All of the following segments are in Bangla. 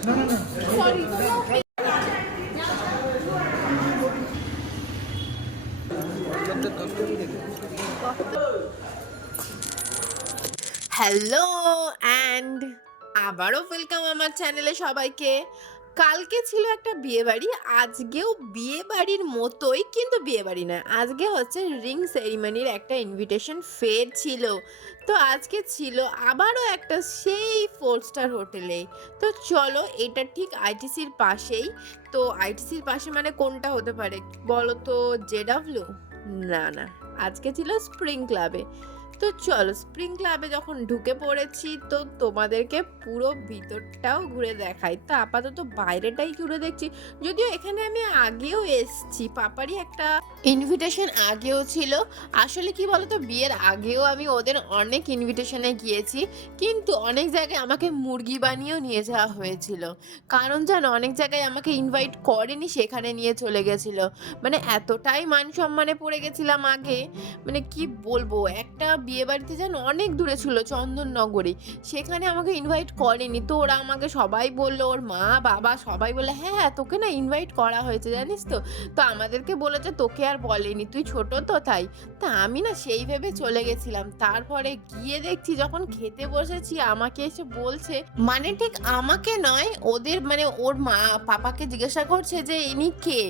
হ্যালো অ্যান্ড আবারও ওয়েলকাম আমার চ্যানেলে সবাইকে। কালকে ছিল একটা বিয়ে বাড়ি আজকেও বিয়ে বাড়ির মতোই কিন্তু বিয়ে বাড়ি না আজকে হচ্ছে রিং সেরিমনির একটা ইনভিটেশন ফের ছিল। তো আজকে ছিল আবারও একটা সেই ফোর স্টার হোটেলে। তো চলো, এটা ঠিক আইটিসির পাশেই। তো আইটিসির পাশে মানে কোনটা হতে পারে বলো তো জেডাব্লিউ না না, আজকে ছিল স্প্রিং ক্লাবে তো চলো স্প্রিং ক্লাবে যখন ঢুকে পড়েছি, তো তোমাদেরকে পুরো ভিতরটাও ঘুরে দেখাই। তো আপাতত বাইরেটাই ঘুরে দেখছি। যদিও এখানে আমি আগেও এসছি, পাপারই একটা ইনভিটেশন আগেও ছিল। আসলে কি বলতো, বিয়ের আগেও আমি ওদের অনেক ইনভিটেশনে গিয়েছি, কিন্তু অনেক জায়গায় আমাকে মুরগি বানিয়েও নিয়ে যাওয়া হয়েছিল। কারণ জানো, অনেক জায়গায় আমাকে ইনভাইট করেনি, সেখানে নিয়ে চলে গেছিল। মানে এতটাই মান সম্মানে পড়ে গেছিলাম আগে। মানে কি বলব, একটা বিয়ে বাড়িতে যেন অনেক দূরে ছিল, চন্দননগরে। সেখানে আমাকে ইনভাইট করেনি। তো ওরা আমাকে সবাই বলল, ওর মা, বাবা সবাই বলে হ্যাঁ হ্যাঁ তোকে না ইনভাইট করা হয়েছে, জানিস তো? তো আমাদেরকে বলেছে তোকে আর বলেনি, তুই ছোট তো তাই। তা আমি না সেই ভেবে চলে গেছিলাম। তারপরে গিয়ে দেখছি যখন খেতে বসেছি, আমাকে এসে বলছে মানে ঠিক আমাকে নয়, ওদের মানে ওর মা, পাপাকে জিজ্ঞাসা করছে যে, ইনি কে?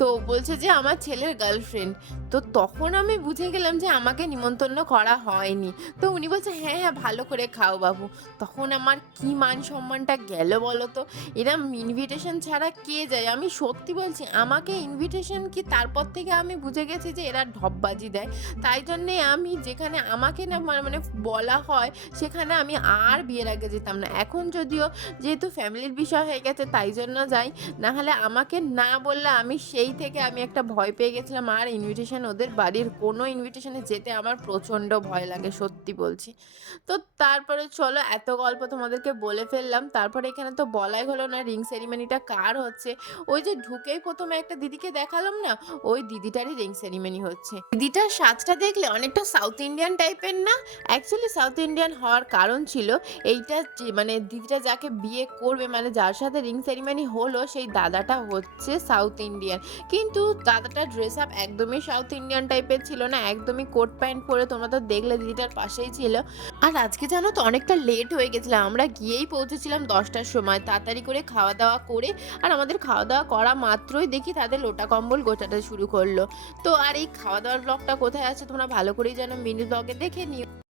তো বলছে যে, আমার ছেলের গার্লফ্রেন্ড তো তখন আমি বুঝে গেলাম যে, আমাকে নিমন্ত্রণ করা হয়নি। তো উনি বলছে হ্যাঁ হ্যাঁ ভালো করে খাও বাবু। তখন আমার কি মান সম্মানটা গেল বলো তো? এরম ইনভিটেশন ছাড়া কে যায়? আমি সত্যি বলছি, আমাকে ইনভিটেশন কি তারপর থেকে আমি বুঝে গেছি যে এরা ঢপবাজি দেয়। তাই জন্যে আমি যেখানে আমাকে না মানে বলা হয়, সেখানে আমি আর বিয়ের আগে যেতাম না। এখন যদিও যেহেতু ফ্যামিলির বিষয় হয়ে গেছে, তাই জন্য যাই। নাহলে আমাকে না বললে আমি সেই থেকে আমি একটা ভয় পেয়ে গেছিলাম। আর ইনভিটেশন ওদের বাড়ির কোনো ইনভিটেশনে যেতে আমার প্রচণ্ড ভয় লাগে, সত্যি বলছি। তো তারপরে চলো এত গল্প তোমাদেরকে বলে ফেললাম। তারপরে এখানে তো বলাই হলো না রিং সেরিমনিটা কার হচ্ছে? ওই যে ঢুকেই প্রথমে একটা দিদিকে দেখালাম না, ওই দিদিটারই রিং সেরিমনি হচ্ছে। দিদিটার সাজটা দেখলে অনেকটা সাউথ ইন্ডিয়ান টাইপের না? অ্যাকচুয়ালি সাউথ ইন্ডিয়ান হওয়ার কারণ ছিল এইটা যে- মানে দিদিটা যাকে বিয়ে করবে মানে যার সাথে রিং সেরিমনি হলো, সেই দাদাটা হচ্ছে সাউথ ইন্ডিয়ান কিন্তু দাদাটার ড্রেস আপ একদমই সাউথ ইন্ডিয়ান টাইপের ছিল না, একদমই কোট প্যান্ট পরে তোমরা তো দেখলে দিদিটার পাশেই ছিল। আর আজকে জানো তো অনেকটা লেট হয়ে গেছিলাম আমরা গিয়েই পৌঁছেছিলাম দশটার সময়। তাড়াতাড়ি করে খাওয়া দাওয়া করে আর আমাদের খাওয়া দাওয়া করা মাত্রই দেখি তাদের লোটা কম্বল গোটাতে শুরু করল। তো আর এই খাওয়া দাওয়ার ব্লগটা কোথায় আছে তোমরা ভালো করেই যেন মিনি ব্লগে দেখে নিও।